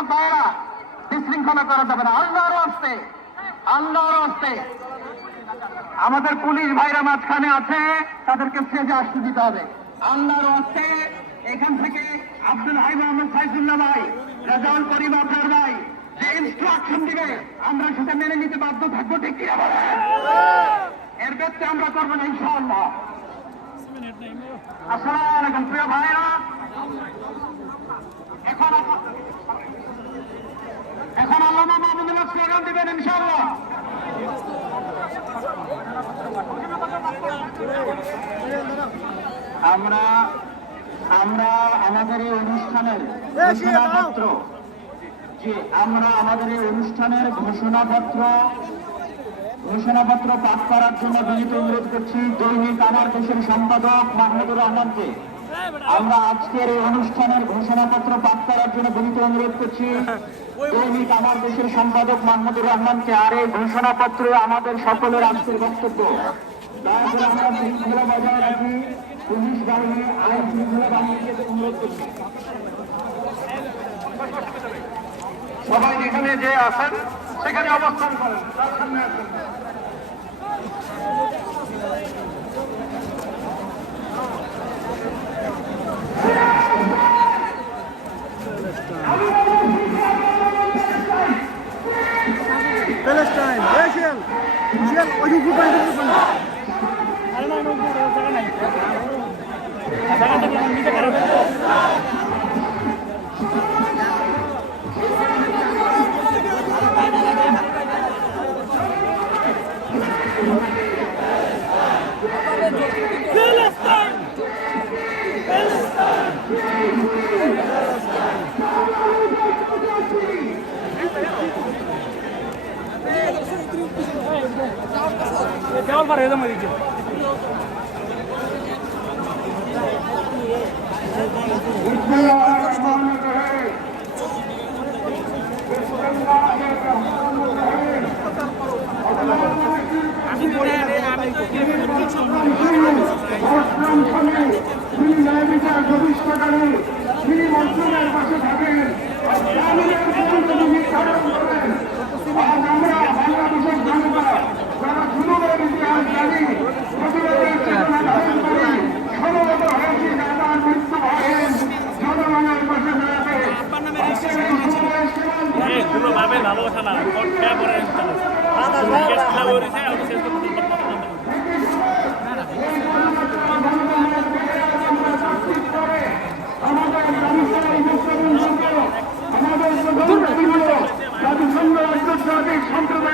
যুবক ভাইয়েরা বিশৃঙ্খলা করা যাবে না। আল্লাহর হস্তে, আল্লাহর হস্তে আমাদের পুলিশ ভাইরা মাঝখানে আছে, তাদেরকে স্টেজে আসতে দিতে হবে। আল্লাহর হস্তে এখান থেকে আব্দুল হাই মোহাম্মদ সাইফুল্লাহ ভাই, রেজাউল করিম আবরার ভাই যে ইনস্ট্রাকশন দিবে আমরা সেটা মেনে নিতে বাধ্য থাকবো, ঠিক কিনা বলেন? এর ব্যক্তি আমরা করবো না ইনশাআল্লাহ। আসসালামু আলাইকুম প্রিয় ভাইরা, এখন আল্লামা মাহমুদুল্লাহ স্লোগান দিবেন ইনশাআল্লাহ। আমরা আমরা আমাদের এই অনুষ্ঠানের ঘোষণাপত্র ঘোষণাপত্র পাঠ করার জন্য বিনীত অনুরোধ করছি দৈনিক আমার দেশের সম্পাদক মাহমুদুর রহমানকে। আমরা আজকের এই অনুষ্ঠানের ঘোষণাপত্র পাঠ করার জন্য বিনীত অনুরোধ করছি দৈনিক আমার দেশের সম্পাদক মাহমুদুর রহমানকে। আর এই ঘোষণাপত্র আমাদের সকলের আজকের বক্তব্য। দয়া করে আমরা শৃঙ্খলা বজায় রাখি, পুলিশ বাহিনী আইন শৃঙ্খলা বাহিনীকে অনুরোধ করছি সবাই যেখানে যে আছেন সেখানে অবস্থান করেন, তার সামনে আসেন। Palestine, Israel, Israel, ওই যে পানি দিতে পারে। আরে না, না, জায়গা নাই। জায়গাটা কি নিতে পারে? দেওয়াল পারে এদম দিকে তিনি মন্ত্রণের পাশে থাকেন, আমরা বাংলাদেশের জনতা যারা জুলুমের ইতিহাস জানি, প্রতিবাদের চেতনা ধারণ করি, সমবেত হয়েছি যারা মৃত্যু ভয়েন জনগণের পাশে দাঁড়াতে। আমাদের জাতিসংঘ আন্তর্জাতিক সম্প্রদায়